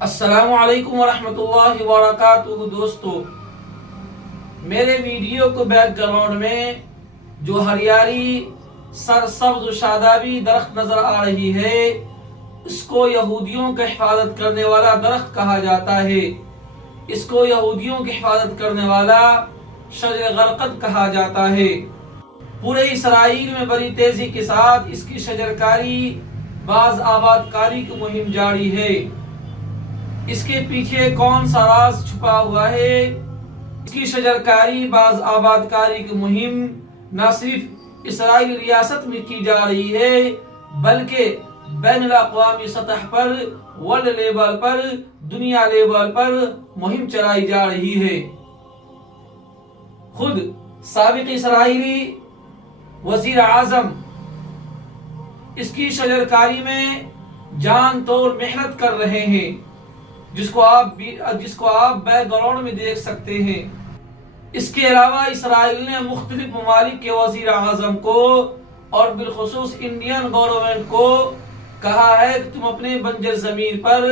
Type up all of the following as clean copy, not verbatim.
السلام علیکم ورحمۃ اللہ وبرکاتہ۔ دوستو، میرے ویڈیو کو بیک گراؤنڈ میں جو ہریالی سرسبز و شادابی درخت نظر آ رہی ہے، اس کو یہودیوں کا حفاظت کرنے والا درخت کہا جاتا ہے۔ اس کو یہودیوں کی حفاظت کرنے والا شجر غرقد کہا جاتا ہے۔ پورے اسرائیل میں بڑی تیزی کے ساتھ اس کی شجرکاری باز آباد کاری کی مہم جاری ہے۔ اس کے پیچھے کون سا راز چھپا ہوا ہے؟ اس کی شجرکاری باز آباد کاری کی مہم نہ صرف اسرائیل ریاست میں کی جا رہی ہے، بلکہ بین الاقوامی سطح پر، ورلڈ لیول پر، دنیا لیول پر مہم چلائی جا رہی ہے۔ خود سابق اسرائیلی وزیر اعظم اس کی شجرکاری میں جان توڑ محنت کر رہے ہیں، جس کو آپ بیک گراؤنڈ میں دیکھ سکتے ہیں۔ اس کے علاوہ اسرائیل نے مختلف ممالک کے وزیر اعظم کو اور بالخصوص انڈین گورنمنٹ کو کہا ہے کہ تم اپنے بنجر زمین پر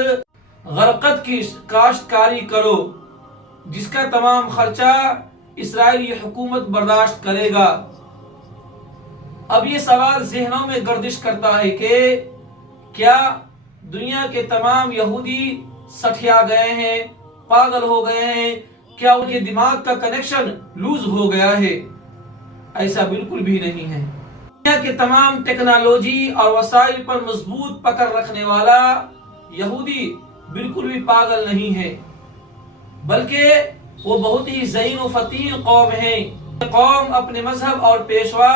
غرقد کی کاشتکاری کرو، جس کا تمام خرچہ اسرائیلی حکومت برداشت کرے گا۔ اب یہ سوال ذہنوں میں گردش کرتا ہے کہ کیا دنیا کے تمام یہودی سٹھیا گئے ہیں، پاگل ہو گئے ہیں؟ کیا ان کے دماغ کا کنیکشن لوز ہو گیا ہے؟ ایسا بالکل بھی نہیں ہے۔ دنیا کے تمام ٹیکنالوجی اور وسائل پر مضبوط پکڑ رکھنے والا یہودی بالکل بھی پاگل نہیں ہے، بلکہ وہ بہت ہی ذہین و فطین قوم ہے۔ یہ قوم اپنے مذہب اور پیشوا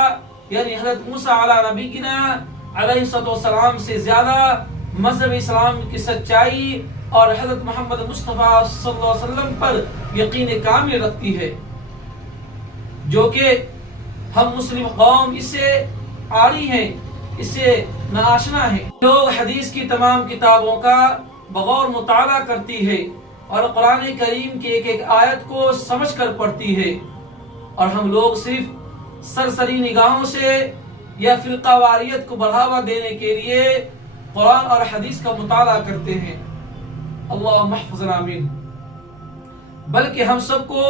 یعنی حضرت موسیٰ علیہ نبینا علیہ السلام سے زیادہ مذہب اسلام کی سچائی اور حضرت محمد مصطفیٰ صلی اللہ علیہ وسلم پر یقین کامل رکھتی ہے، جو کہ ہم مسلم قوم اس سے عاری ہیں، اس سے ناآشنا ہیں۔ لوگ حدیث کی تمام کتابوں کا بغور مطالعہ کرتی ہے اور قرآن کریم کی ایک ایک آیت کو سمجھ کر پڑھتی ہے، اور ہم لوگ صرف سرسری نگاہوں سے یا فرقہ واریت کو بڑھاوا دینے کے لیے قرآن اور حدیث کا مطالعہ کرتے ہیں۔ اللہ محفظ آمین۔ بلکہ ہم سب کو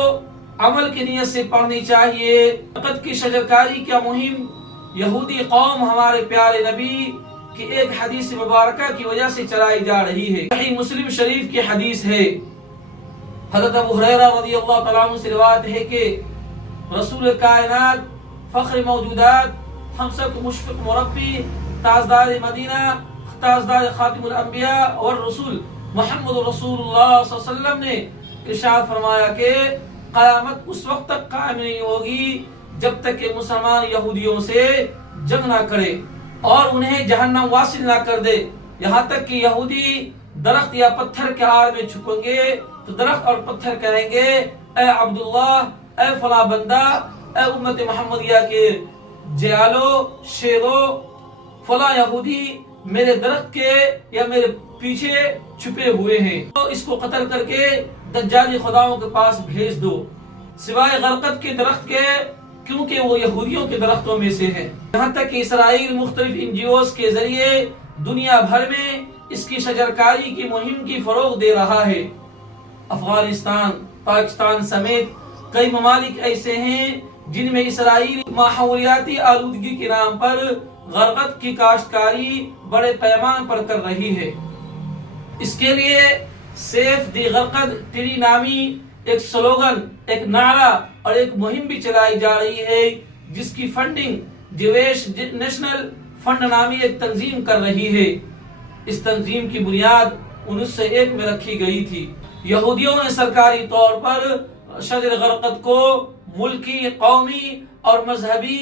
عمل کی نیت سے پڑھنی چاہیے۔ غرقد کی شجرکاری کا مہم یہودی قوم ہمارے پیارے نبی کی ایک حدیث مبارکہ کی وجہ سے چلائی جا رہی ہے۔ صحیح مسلم شریف کی حدیث ہے، حضرت ابو ہریرہ رضی اللہ تعالیٰ عنہ سے روایت ہے کہ رسول کائنات، فخر موجودات، ہم سب کو مشفق مربی، تاجدار مدینہ، تاجدار خاتم الانبیاء والرسول محمد رسول اللہ صلی اللہ علیہ وسلم نے ارشاد فرمایا کہ قیامت اس وقت تک قائم نہیں ہوگی جب تک کہ مسلمان یہودیوں سے جنگ نہ کرے اور انہیں جہنم واصل نہ کر دے، یہاں تک کہ یہودی درخت یا پتھر کے آڑ میں چھپیں گے تو درخت اور پتھر کہیں گے اے عبداللہ، اے فلاں بندہ، اے امت محمدیہ کے جیالو، شیرو، فلاں یہودی میرے درخت کے یا میرے پیچھے چھپے ہوئے ہیں، تو اس کو قتل کر کے دجالی خداؤں کے پاس بھیج دو، سوائے غرقد کے درخت کے، کیونکہ وہ یہودیوں کے درختوں میں سے ہے۔ یہاں تک کہ اسرائیل مختلف NGOs کے ذریعے دنیا بھر میں اس کی شجرکاری کی مہم کی فروغ دے رہا ہے۔ افغانستان، پاکستان سمیت کئی ممالک ایسے ہیں جن میں اسرائیل ماحولیاتی آلودگی کے نام پر غرقد کی کاشتکاری بڑے پیمانے پر کر رہی ہے۔ اس کے لیے سیف دی غرقد ٹری نامی ایک سلوگن، ایک نعرہ اور ایک مہم بھی چلائی جا رہی ہے، جس کی فنڈنگ جویش نیشنل فنڈ نامی ایک تنظیم کر رہی ہے۔ اس تنظیم کی بنیاد 1901 میں رکھی گئی تھی۔ یہودیوں نے سرکاری طور پر شجر غرقد کو ملکی، قومی اور مذہبی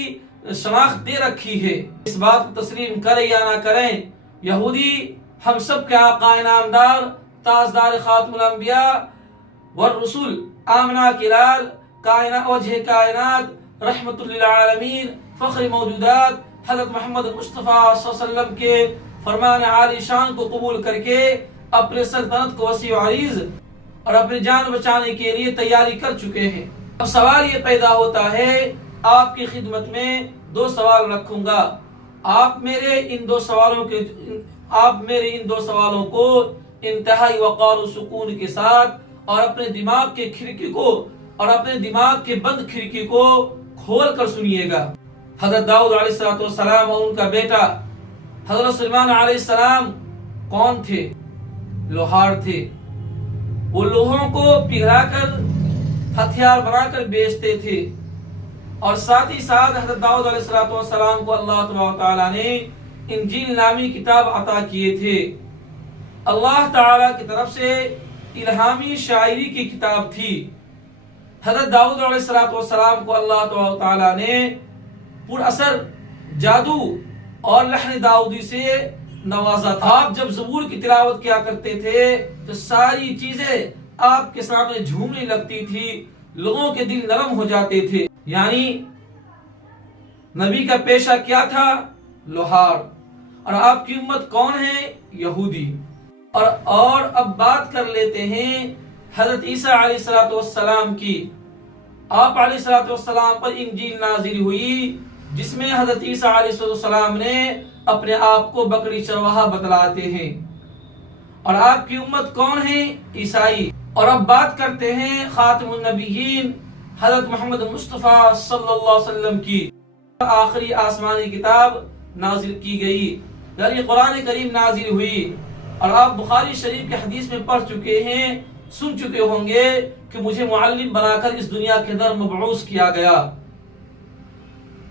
شناخت دے رکھی ہے۔ اس بات کو تسلیم کریں یا نہ کریں، یہودی ہم سب کے آقا انعامدار، تاجدار خاتم الانبیاء والرسول، آمنہ کی لال، وجہ کائنات، رحمت للعالمین، فخر موجودات، حضرت محمد مصطفیٰ صلی اللہ علیہ وسلم کے فرمان عالی شان کو قبول کر کے اپنے سلطنت کو وسیع و عریض اور اپنی جان بچانے کے لیے تیاری کر چکے ہیں۔ اب سوال یہ پیدا ہوتا ہے، آپ کی خدمت میں دو سوال رکھوں گا، آپ میرے ان دو سوالوں کو انتہائی وقار و سکون کے ساتھ اور اپنے دماغ کے کھڑکی کو اور اپنے دماغ کے بند کھڑکی کو کھول کر سنیے گا۔ حضرت داؤد علیہ السلام اور ان کا بیٹا حضرت سلیمان علیہ السلام کون تھے؟ لوہار تھے۔ وہ لوہوں کو پگھلا کر ہتھیار بنا کر بیچتے تھے، اور ساتھ ہی ساتھ حضرت داؤد علیہ السلام کو اللہ تبارک و تعالیٰ نے انجیل نامی کتاب عطا کیے تھے۔ اللہ تعالیٰ کی طرف سے الہامی شاعری کی کتاب تھی۔ حضرت داؤد علیہ السلام کو اللہ تبارک و تعالیٰ نے پر اثر جادو اور لحن داؤدی سے نوازا تھا۔ آپ جب زبور کی تلاوت کیا کرتے تھے تو ساری چیزیں آپ کے سامنے جھومنے لگتی تھی، لوگوں کے دل نرم ہو جاتے تھے۔ یعنی نبی کا پیشہ کیا تھا؟ لوہار، اور آپ کی امت کون ہے؟ یہودی۔ اور اب بات کر لیتے ہیں حضرت عیسیٰ علیہ السلام کی۔ آپ علیہ السلام پر انجیل نازل ہوئی، جس میں حضرت عیسیٰ علیہ السلام نے اپنے آپ کو بکری چرواہا بتلاتے ہیں، اور آپ کی امت کون ہے؟ عیسائی۔ اور اب بات کرتے ہیں خاتم النبیین حضرت محمد مصطفیٰ صلی اللہ علیہ وسلم کی۔ آخری آسمانی کتاب نازل کی گئی، یعنی قرآن کریم نازل ہوئی، اور آپ بخاری شریف کے حدیث میں پڑھ چکے ہیں، سن چکے ہوں گے کہ مجھے معلم بنا کر اس دنیا کے اندر مبعوث کیا گیا۔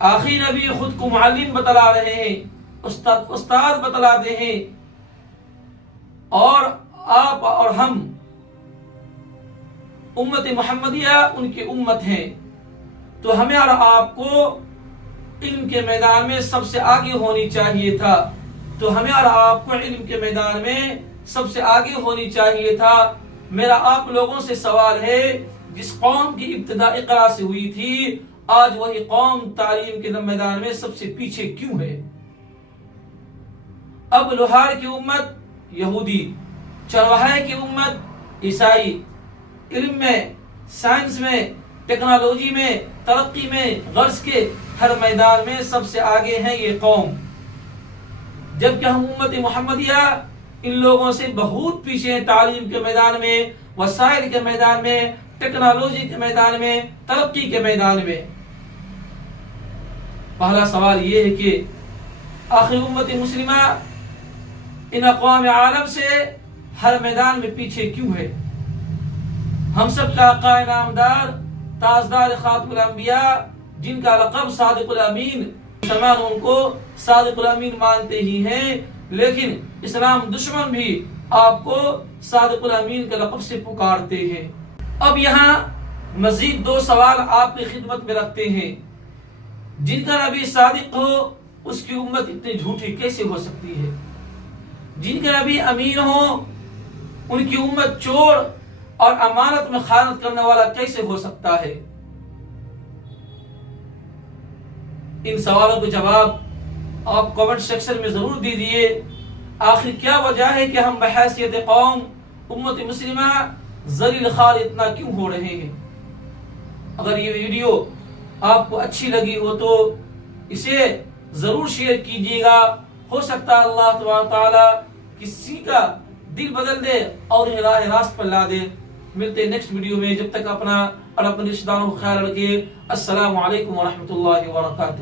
آخری نبی خود کو معلم بتلا رہے ہیں، استاد بتلاتے ہیں، اور آپ اور ہم امت محمدیہ ان کی امت ہیں، تو ہمیں اور آپ کو علم کے میدان میں سب سے آگے ہونی چاہیے تھا، علم کے میدان میں سب سے آگے ہونی چاہیے تھا۔ میرا آپ لوگوں سے سوال ہے، جس قوم کی ابتدا اقرا سے ہوئی تھی، آج وہی قوم تعلیم کے میدان میں سب سے پیچھے کیوں ہے؟ اب لوہار کی امت یہودی، چرواہے کی امت عیسائی، علم میں، سائنس میں، ٹیکنالوجی میں، ترقی میں، غرض کے ہر میدان میں سب سے آگے ہیں یہ قوم، جبکہ ہم امت محمدیہ ان لوگوں سے بہت پیچھے ہیں۔ تعلیم کے میدان میں، وسائل کے میدان میں، ٹیکنالوجی کے میدان میں، ترقی کے میدان میں۔ پہلا سوال یہ ہے کہ آخر امت مسلمہ ان اقوام عالم سے ہر میدان میں پیچھے کیوں ہے؟ ہم سب کا آقا نامدار، تاجدار خاتم الانبیاء، جن کا لقب صادق الامین، مسلمان ان کو صادق الامین مانتے ہی ہیں، لیکن اسلام دشمن بھی آپ کو صادق الامین کے لقب سے پکارتے ہیں۔ اب یہاں مزید دو سوال آپ کی خدمت میں رکھتے ہیں۔ جن کا نبی صادق ہو، اس کی امت اتنی جھوٹی کیسے ہو سکتی ہے؟ جن کا نبی امین ہو، ان کی امت چور اور امانت میں خیانت کرنے والا کیسے ہو سکتا ہے؟ ان سوالوں کے جواب آپ کمنٹ سیکشن میں ضرور دیجیے۔ آخر کیا وجہ ہے کہ ہم بحیثیت قوم امت مسلمہ ذلیل خوار اتنا کیوں ہو رہے ہیں؟ اگر یہ ویڈیو آپ کو اچھی لگی ہو تو اسے ضرور شیئر کیجیے گا، ہو سکتا ہے اللہ تبارک تعالیٰ کسی کا دل بدل دے اور انہیں راہ راست پر لا دے۔ ملتے ہیں نیکسٹ ویڈیو میں، جب تک اپنا اور اپنے رشتہ داروں کو خیال رکھیے۔ السلام علیکم ورحمۃ اللہ وبرکاتہ۔